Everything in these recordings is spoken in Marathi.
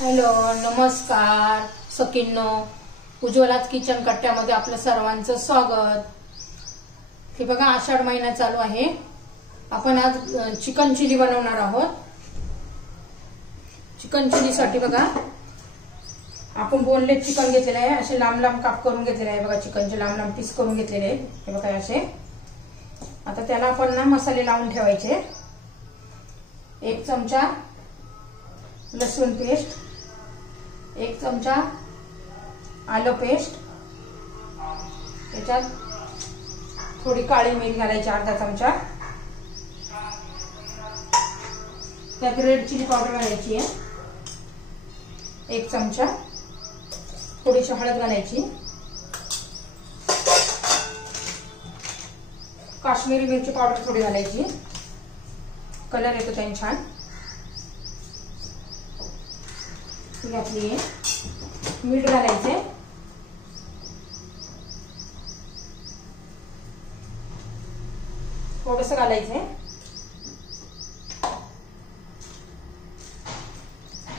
हॅलो, नमस्कार सखींनो. उज्ज्वलाच किचन कट्ट्यामध्ये आपलं सर्वांचं स्वागत. हे बघा, आषाढ महिना चालू आहे. आपण आज चिकन चिली बनवणार आहोत. चिकन चिली साठी बघा, आपण बोनलेस चिकन घेतलेलं आहे. असे लांब लांब काप करून घेतलेले आहे. बघा, चिकनचे लांब लांब पीस करून घेतलेले आहेत. हे बघा असे. आता त्याला आपण ना मसाले लावून ठेवायचे. 1 चमचा लसूण पेस्ट, 1 चमचा आलं पेस्ट, त्याच्यात थोडी काळी मिरी घालायची, अर्धा चमचा. त्यात रेड चिली पावडर घालायची आहे 1 चमचा. थोडीशी हळद घालायची. काश्मीरी मिरची पावडर थोडी घालायची, कलर येतो त्याने छान. घातली आहे. मीठ घालायचे, थोडंसं घालायचंय.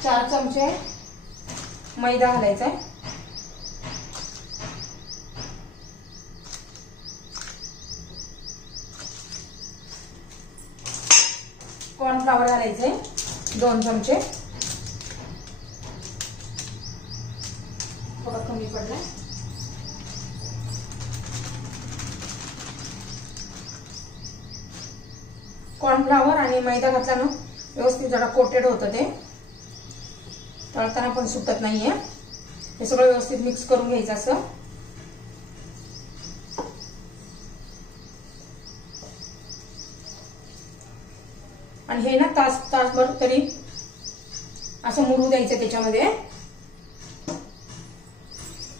4 चमचे मैदा घालायचा आहे. कॉर्नफ्लॉवर घालायचे 2 चमचे. थोडा कमी पडलाय. कॉर्नफ्लॉवर आणि मैदा घातला ना, व्यवस्थित जरा कोटेड होतं. ते तळताना पण सुटत नाहीये. हे सगळं व्यवस्थित मिक्स करून घ्यायचं असं. आणि हे ना तासभर तरी असं मुरू द्यायचं त्याच्यामध्ये,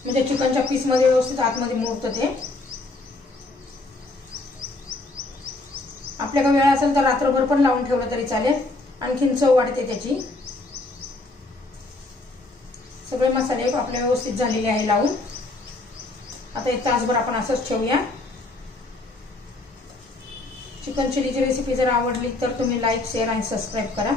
म्हणजे चिकनच्या पीस मध्ये व्यवस्थित आतमध्ये मुरतं ते. आपल्याकडे वेळ असेल तर रात्रभर पण लावून ठेवलं तरी चालेल, आणखीन चव वाढते त्याची. सगळे मसाले आपले व्यवस्थित झालेले आहे लावून. आता 1 तासभर आपण असंच ठेवूया. चिकन चिलीची रेसिपी जर आवडली तर तुम्ही लाईक, शेअर आणि सबस्क्राईब करा.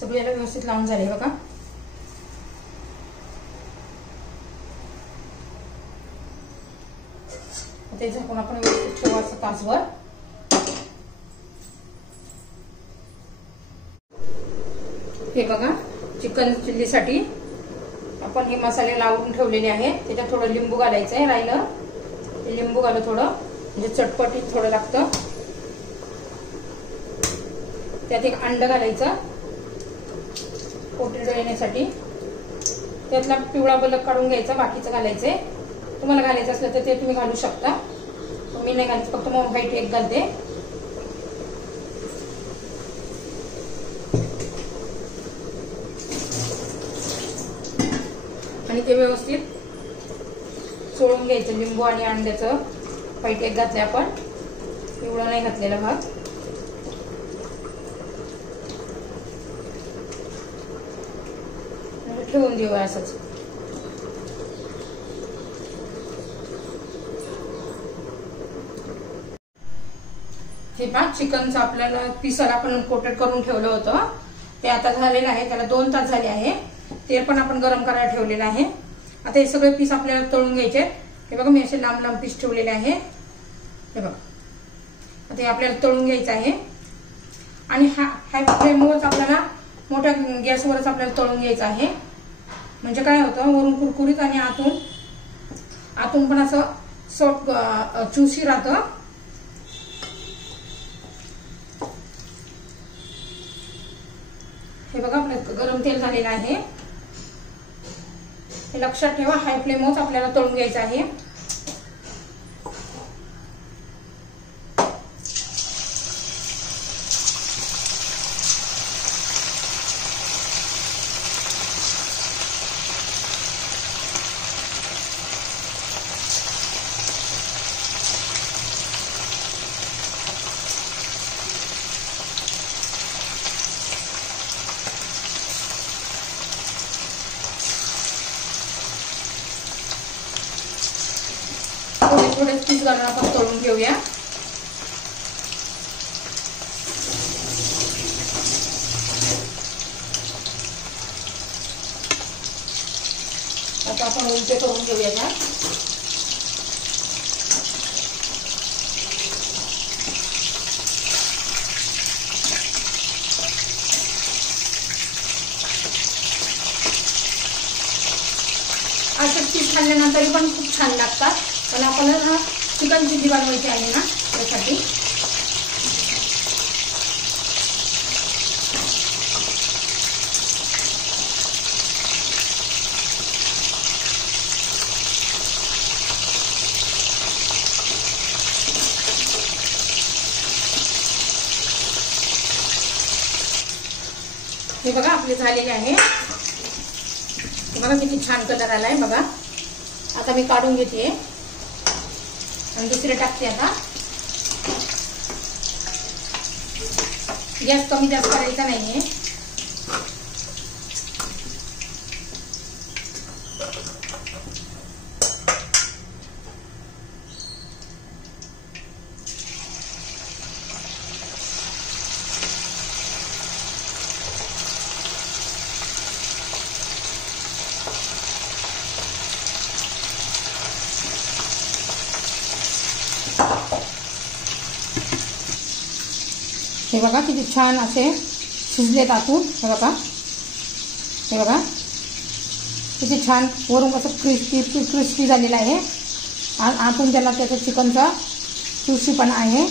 सगळ्याला व्यवस्थित लावून झाले बघा. ते झाकून आपण व्यवस्थित ठेवायचं तासभर. हे बघा, चिकन चिल्ली साठी आपण हे मसाले लावून ठेवलेले आहे. त्याच्यात थोडं लिंबू घालायचं आहे. राहिलं ते लिंबू घालू थोडं, म्हणजे चटपटीत थोडं लागतं. त्यात 1 अंड घालायचं कोटेड येण्यासाठी. त्यातला पिवळा बलक काढून घ्यायचा, बाकीचं घालायचंय. तुम्हाला घालायचं असलं तर ते तुम्ही घालू शकता. मी नाही घालायचं, फक्त मग व्हाईट एग घालते. आणि ते व्यवस्थित चोळून घ्यायचं. लिंबू आणि अंड्याचं व्हाईट एग घातले आपण, पिवळा नाही घातलेला भाग. ठेवून देऊ असंच. हे पहा, चिकनचं आपल्याला पिसाला आपण कोटेड करून ठेवलं होतं ते आता झालेलं आहे. त्याला 2 तास झाले आहे. तेल पण आपण गरम करायला ठेवलेलं आहे. आता हे सगळे पीस आपल्याला तळून घ्यायचे. हे बघा, मी असे लांब लांब पीस ठेवलेले आहे. हे बघा, आता हे आपल्याला तळून घ्यायचं आहे. आणि हाय फ्लेमवरच आपल्याला, मोठ्या गॅसवरच आपल्याला तळून घ्यायचं आहे. म्हणजे काय होतं, वरून कुरकुरीत आणि आतून पण असं सॉफ्ट ज्युसी राहतं. हे बघा, आपलं गरम तेल झालेलं आहे. हे लक्षात ठेवा, हाय फ्लेमवरच आपल्याला तळून घ्यायचं आहे. थोडे थोडे पीस घालून आपण तळून घेऊया. आता आपण उलटे करून घेऊया त्या. असे पीस खाल्ल्यानंतर पण खूप छान लागतात. पण आपल्याला चिकन चिल्ली बनवायची आहे ना, त्यासाठी हे बघा आपले झालेले आहे. बघा किती छान कलर आलाय बघा. आता मी काढून घेते आणि दुसरे टाकते. आता गॅस कमी जास्त करायचा नाहीये. हे बघा किती छान असे शिजलेत आतून. हे बघा, हे बघा किती छान वरून असं क्रिस्पी झालेलं आहे. आतून त्याला त्याचा चिकनचा क्रिस्पीपणा आहे.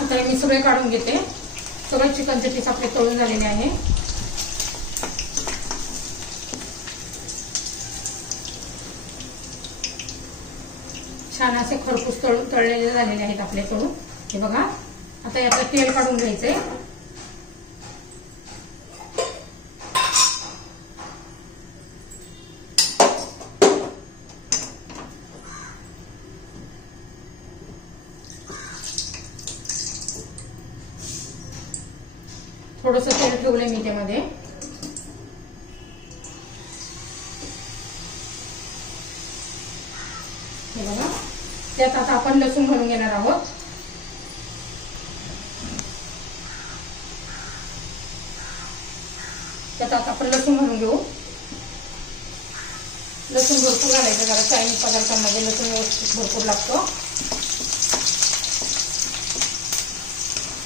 आता मी सगळे काढून घेते. सगळे चिकनचे पीस आपले तळून झालेले आहे. छान असे खरपूस तळलेले झालेले आहेत आपले तळून. हे बघा. आता याचं तेल काढून घ्यायचंय. थोडंसं तेल ठेवलंय मी त्यामध्ये. हे बघा. त्यात आता आपण लसूण घालून घेणार आहोत. त्यात आता आपण लसूण घालून घेऊ. लसूण भरपूर घालायचं, जरा चायनीज पदार्थांमध्ये लसूण भरपूर लागतो.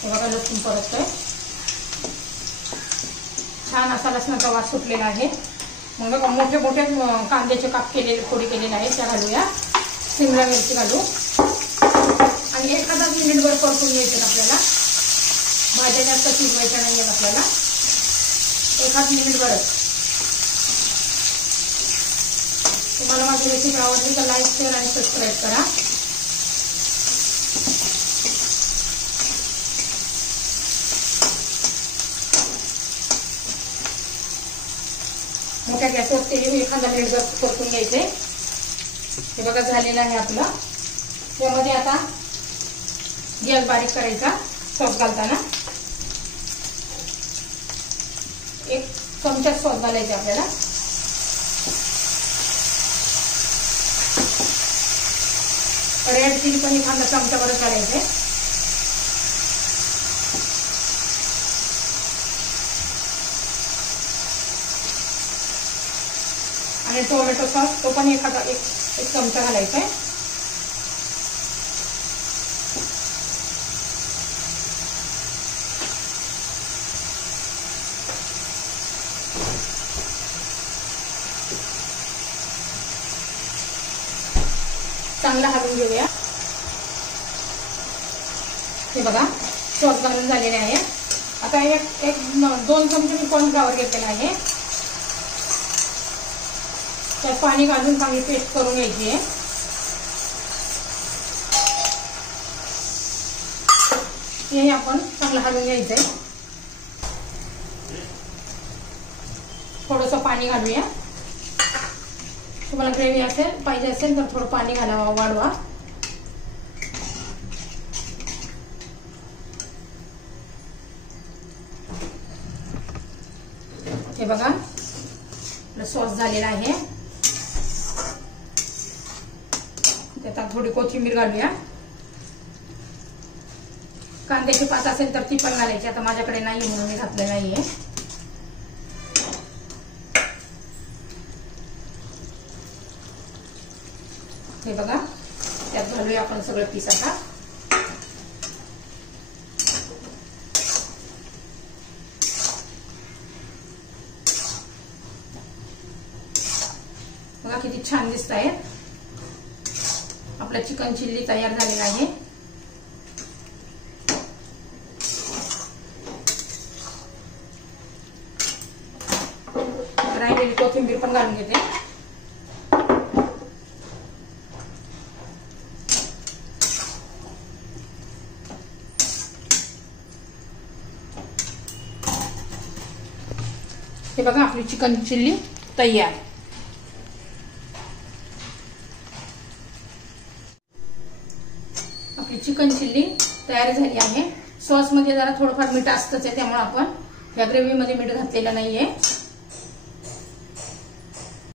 हे बघा लसूण परततोय. छान असा लसणाचा वास सुटलेला आहे. मग बघा मोठे मोठे कांद्याचे काप केलेले फोडी केलेले आहेत त्या घालूया. शिमला मिरची घालू आणि एखादा मिनिटभर परतून घ्यायचे आपल्याला. भाज्या जास्त शिजवायच्या नाही आहेत आपल्याला. एखाद मिनिटभरच. तुम्हाला माझी रेसिपी आवडली तर लाईक, शेअर आणि सबस्क्राईब करा. मोठ्या गॅसवर एखादा मिनिटभर परतून घ्यायचे. हे बघा झालेलं आहे आपलं. त्यामध्ये आता गॅस बारीक करायचा. सॉस घालताना 1 चमचा सॉस घालायचे आपल्याला. रेड चिली पण एखादा चमचाभर घालायचे. आणि टोमॅटो सॉस तो पण एखादा एक चमचा घालायचा आहे. चांगला हलवून घेऊया. हे बघा सॉस घालून झालेले आहे. आता 2 चमचे मी कॉर्नफ्लॉवर घेतलेला आहे. त्यात पाणी घालून चांगली पेस्ट करून घ्यायची आहे. हे आपण चांगलं हलवून घ्यायचंय. थोडंसं पाणी घालूया. तुम्हाला ग्रेव्ही पाहिजे असेल तर थोडं पाणी घालावा, वाढवा. हे बघा सॉस झालेला आहे. त्यात थोडी कोथिंबीर घालूया. कांद्याची पात असेल तर ती पण घालायची. आता माझ्याकडे नाहीये म्हणून मी घातलं नाहीये. हे बघा, त्यात घालूया आपण सगळं पीस आता. बघा किती छान दिसत आहे. आपला चिकन चिल्ली तयार झालेला आहे. राहिलेली कोथिंबीर पण घालून घेते. हे बघा आपली चिकन चिल्ली तयार. आपली चिकन चिल्ली तयार झाली आहे. सॉस मध्ये जरा थोडंफार मीठ असतंच आहे, त्यामुळे आपण या ग्रेव्ही मध्ये मीठ घातलेलं नाहीये.